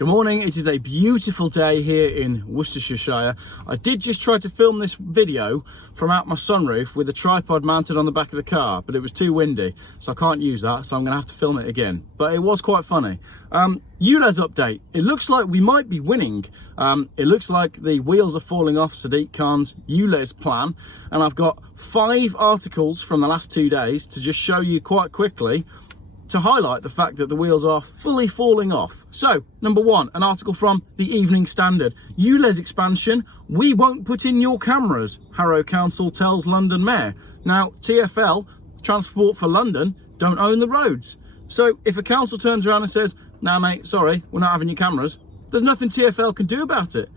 Good morning, it is a beautiful day here in Worcestershire. I did just try to film this video from out my sunroof with a tripod mounted on the back of the car, but it was too windy, so I can't use that, so I'm going to have to film it again. But it was quite funny. Ulez update. It looks like we might be winning. It looks like the wheels are falling off Sadiq Khan's Ulez plan, and I've got 5 articles from the last 2 days to just show you quite quickly to highlight the fact that the wheels are fully falling off. So, number 1, an article from the Evening Standard. Ulez expansion, we won't put in your cameras, Harrow Council tells London Mayor. Now, TfL, Transport for London, don't own the roads. So, if a council turns around and says, nah mate, sorry, we're not having your cameras, there's nothing TfL can do about it.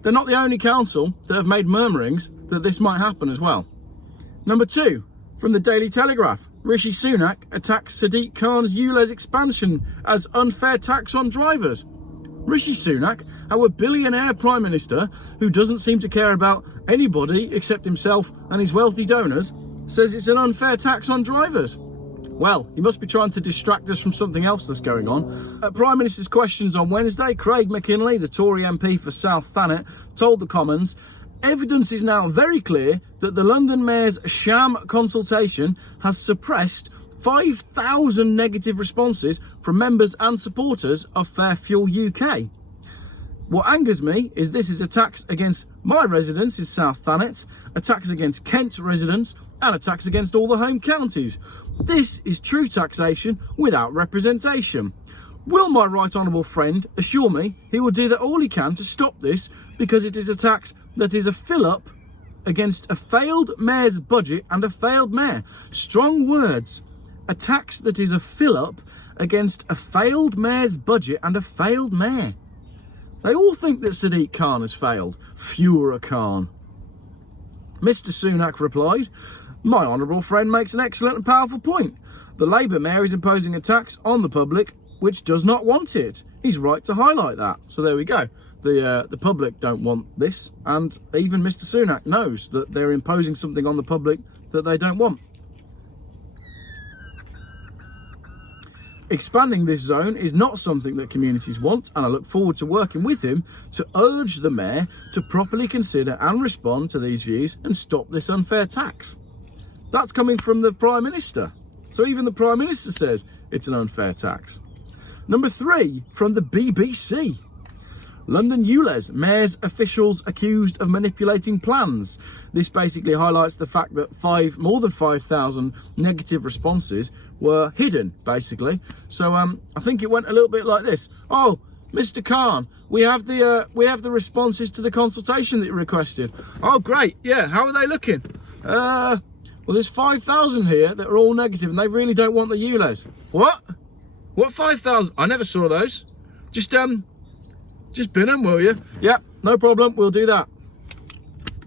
They're not the only council that have made murmurings that this might happen as well. Number 2, from the Daily Telegraph. Rishi Sunak attacks Sadiq Khan's Ulez expansion as unfair tax on drivers. Rishi Sunak, our billionaire Prime Minister, who doesn't seem to care about anybody except himself and his wealthy donors, says it's an unfair tax on drivers. Well, he must be trying to distract us from something else that's going on. At Prime Minister's Questions on Wednesday, Craig McKinley, the Tory MP for South Thanet, told the Commons, evidence is now very clear that the London Mayor's sham consultation has suppressed 5,000 negative responses from members and supporters of Fair Fuel UK. What angers me is this is a tax against my residents in South Thanet, a tax against Kent residents, and a tax against all the home counties. This is true taxation without representation. Will my right honourable friend assure me he will do that all he can to stop this, because it is a tax that is a fill-up against a failed mayor's budget and a failed mayor. Strong words. A tax that is a fill-up against a failed mayor's budget and a failed mayor. They all think that Sadiq Khan has failed. Fura Khan. Mr Sunak replied, my honourable friend makes an excellent and powerful point. The Labour mayor is imposing a tax on the public which does not want it. He's right to highlight that. So there we go. The public don't want this, and even Mr Sunak knows that they're imposing something on the public that they don't want. Expanding this zone is not something that communities want, and I look forward to working with him to urge the mayor to properly consider and respond to these views and stop this unfair tax. That's coming from the Prime Minister. So even the Prime Minister says it's an unfair tax. Number 3, from the BBC. London Ulez, mayor's officials accused of manipulating plans. This basically highlights the fact that more than 5,000 negative responses were hidden, basically. So I think it went a little bit like this. Oh, Mr Khan, we have the responses to the consultation that you requested. Oh, great. Yeah, how are they looking? Well, there's 5,000 here that are all negative, and they really don't want the Ulez. What? What 5,000? I never saw those. Just bin them, will you? Yeah, no problem, we'll do that.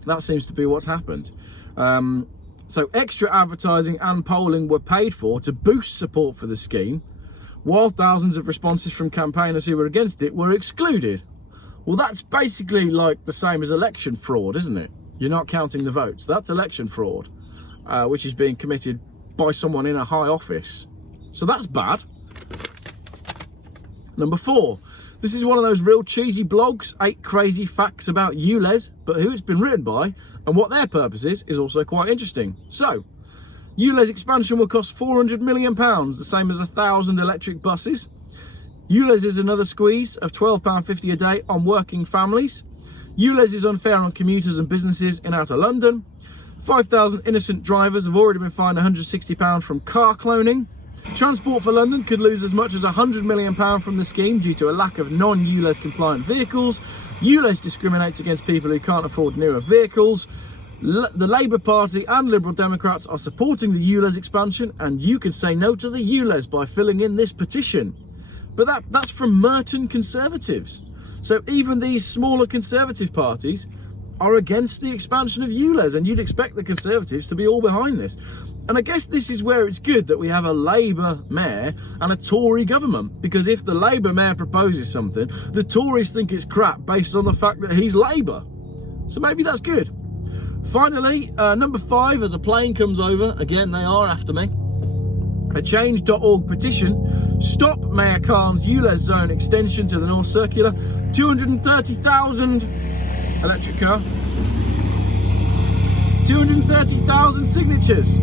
That seems to be what's happened. So extra advertising and polling were paid for to boost support for the scheme, while thousands of responses from campaigners who were against it were excluded. Well, that's basically like the same as election fraud, isn't it? You're not counting the votes. That's election fraud, which is being committed by someone in a high office. So that's bad. Number 4. This is one of those real cheesy blogs, 8 crazy facts about Ulez, but who it's been written by and what their purpose is also quite interesting. So, Ulez expansion will cost £400 million, the same as 1,000 electric buses. Ulez is another squeeze of £12.50 a day on working families. Ulez is unfair on commuters and businesses in outer London. 5,000 innocent drivers have already been fined £160 from car cloning. Transport for London could lose as much as £100 million from the scheme due to a lack of non-Ulez compliant vehicles. Ulez discriminates against people who can't afford newer vehicles. The Labour Party and Liberal Democrats are supporting the Ulez expansion, and you can say no to the Ulez by filling in this petition. But that's from Merton Conservatives. So even these smaller Conservative parties are against the expansion of Ulez, and you'd expect the Conservatives to be all behind this. And I guess this is where it's good that we have a Labour mayor and a Tory government, because if the Labour mayor proposes something, the Tories think it's crap based on the fact that he's Labour. So maybe that's good. Finally, number 5, as a plane comes over, again they are after me, A change.org petition. Stop Mayor Khan's Ulez zone extension to the North Circular. 230,000 electric car. 230,000 signatures.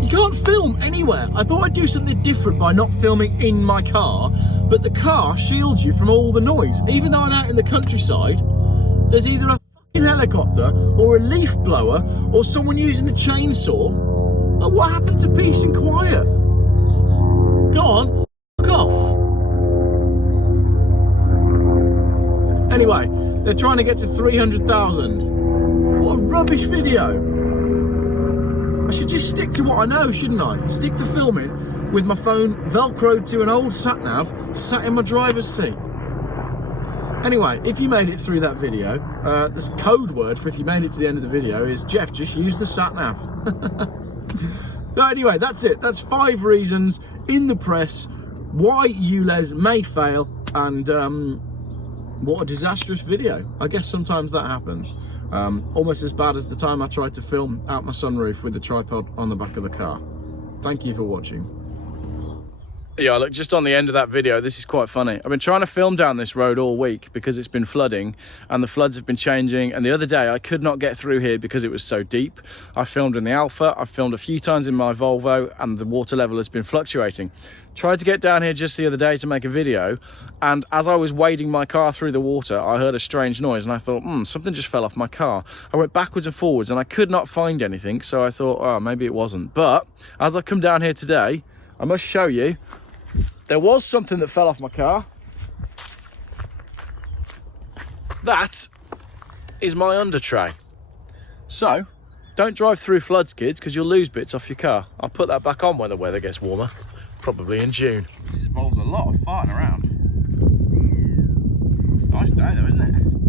You can't film anywhere. I thought I'd do something different by not filming in my car, but the car shields you from all the noise. Even though I'm out in the countryside, there's either a fucking helicopter or a leaf blower or someone using a chainsaw. But what happened to peace and quiet? Go on, fuck off. Anyway, they're trying to get to 300,000. What a rubbish video. I should just stick to what I know, shouldn't I? Stick to filming with my phone velcroed to an old sat-nav sat in my driver's seat. Anyway, if you made it through that video, the code word for if you made it to the end of the video is Geoff, just use the sat-nav. So anyway, that's it. That's 5 reasons in the press why Ulez may fail, and what a disastrous video. I guess sometimes that happens. Almost as bad as the time I tried to film out my sunroof with the tripod on the back of the car. Thank you for watching. Yeah, look, just on the end of that video, this is quite funny. I've been trying to film down this road all week because it's been flooding and the floods have been changing. And the other day I could not get through here because it was so deep. I filmed in the Alpha, I filmed a few times in my Volvo, and the water level has been fluctuating. Tried to get down here just the other day to make a video, and as I was wading my car through the water, I heard a strange noise and I thought, something just fell off my car. I went backwards and forwards and I could not find anything, so I thought, oh, maybe it wasn't. But as I've come down here today, I must show you, there was something that fell off my car. That is my under tray. So, don't drive through floods, kids, because you'll lose bits off your car. I'll put that back on when the weather gets warmer, probably in June. This involves a lot of farting around. It's a nice day though, isn't it?